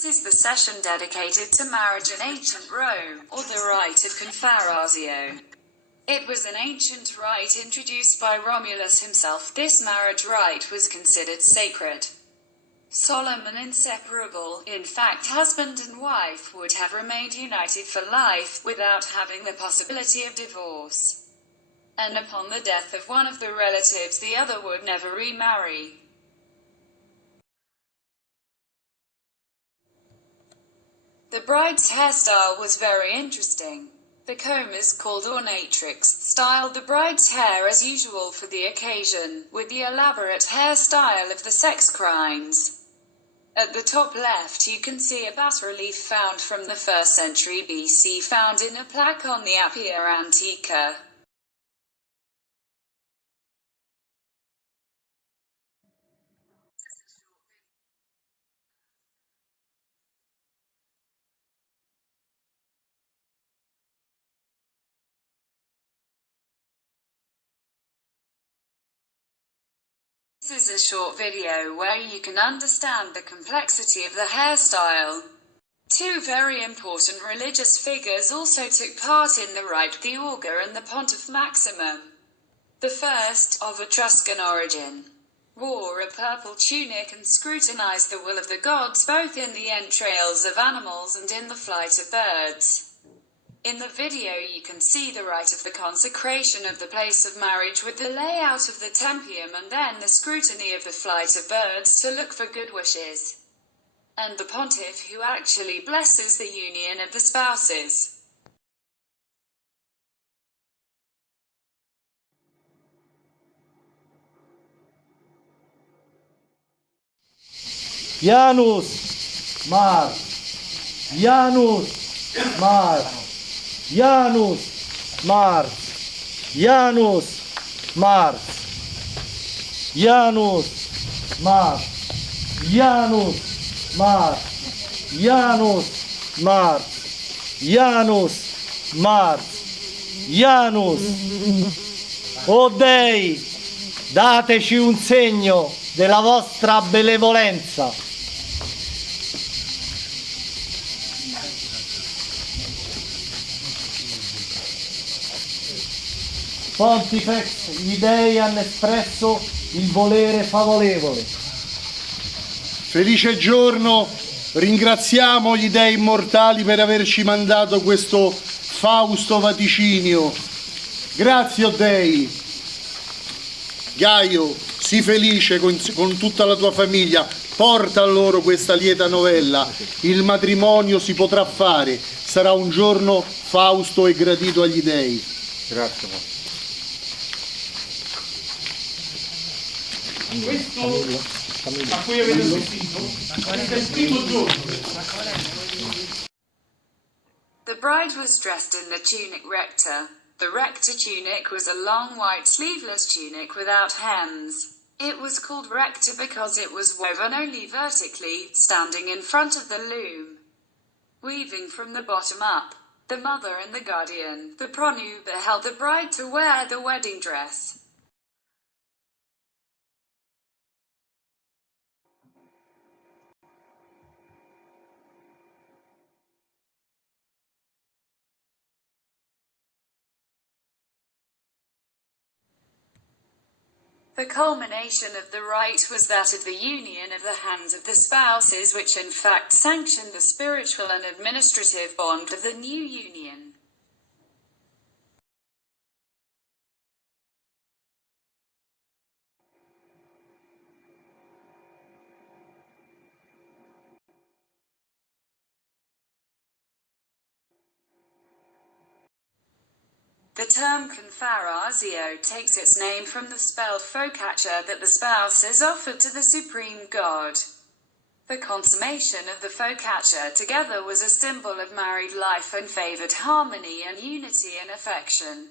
This is the session dedicated to marriage in ancient Rome, or the rite of confarreatio. It was an ancient rite introduced by Romulus himself. This marriage rite was considered sacred, solemn and inseparable. In fact, husband and wife would have remained united for life, without having the possibility of divorce. And upon the death of one of the relatives, the other would never remarry. The bride's hairstyle was very interesting. The comb is called ornatrix, styled the bride's hair as usual for the occasion, with the elaborate hairstyle of the sex crimes. At the top left you can see a bas-relief found from the 1st century BC, found in a plaque on the Appia Antica. This is a short video where you can understand the complexity of the hairstyle. Two very important religious figures also took part in the rite: the augur and the Pontiff Maximum. The first, of Etruscan origin, wore a purple tunic and scrutinized the will of the gods both in the entrails of animals and in the flight of birds. In the video you can see the rite of the consecration of the place of marriage with the layout of the tempium and then the scrutiny of the flight of birds to look for good wishes. And the pontiff who actually blesses the union of the spouses. Janus Mar, Janus Mar, Janus Mar, Janus Mar, Janus Mar, Janus Mar, Janus Mar, Janus Mar, Janus. O Dei, dateci un segno della vostra benevolenza. Pontifex, gli dei hanno espresso il volere favorevole. Felice giorno, ringraziamo gli dei immortali per averci mandato questo fausto vaticinio. Grazie, o Dei. Gaio, sii felice con tutta la tua famiglia, porta a loro questa lieta novella. Il matrimonio si potrà fare, sarà un giorno fausto e gradito agli dei. Grazie. Questo a cui avete assistito è il primo giorno. The bride was dressed in the tunic recta. The recta tunic was a long white sleeveless tunic without hems. It was called recta because it was woven only vertically, standing in front of the loom, weaving from the bottom up. The mother and the guardian, the pronuber, held the bride to wear the wedding dress. The culmination of the rite was that of the union of the hands of the spouses, which in fact sanctioned the spiritual and administrative bond of the new union. The term confarreatio takes its name from the spell focaccia that the spouses offered to the supreme god. The consummation of the focaccia together was a symbol of married life and favored harmony and unity and affection.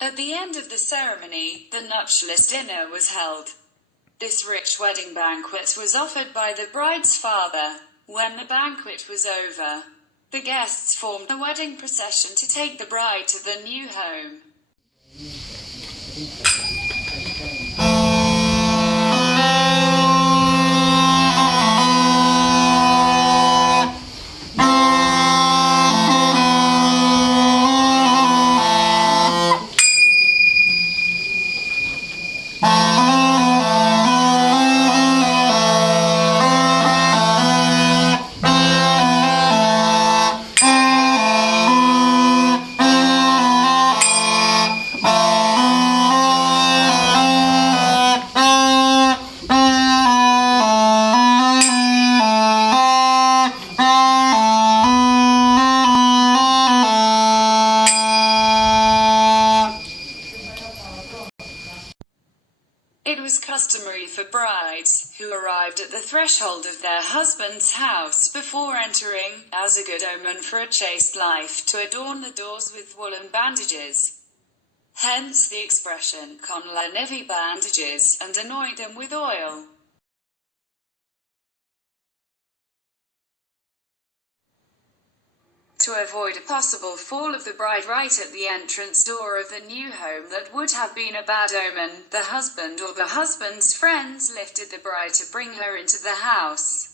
At the end of the ceremony, the nuptialist dinner was held. This rich wedding banquet was offered by the bride's father. When the banquet was over, the guests formed a wedding procession to take the bride to the new home. It was customary for brides, who arrived at the threshold of their husband's house before entering, as a good omen for a chaste life, to adorn the doors with woolen bandages. Hence the expression, con lenivi bandages, and anoint them with oil. To avoid a possible fall of the bride right at the entrance door of the new home that would have been a bad omen, the husband or the husband's friends lifted the bride to bring her into the house.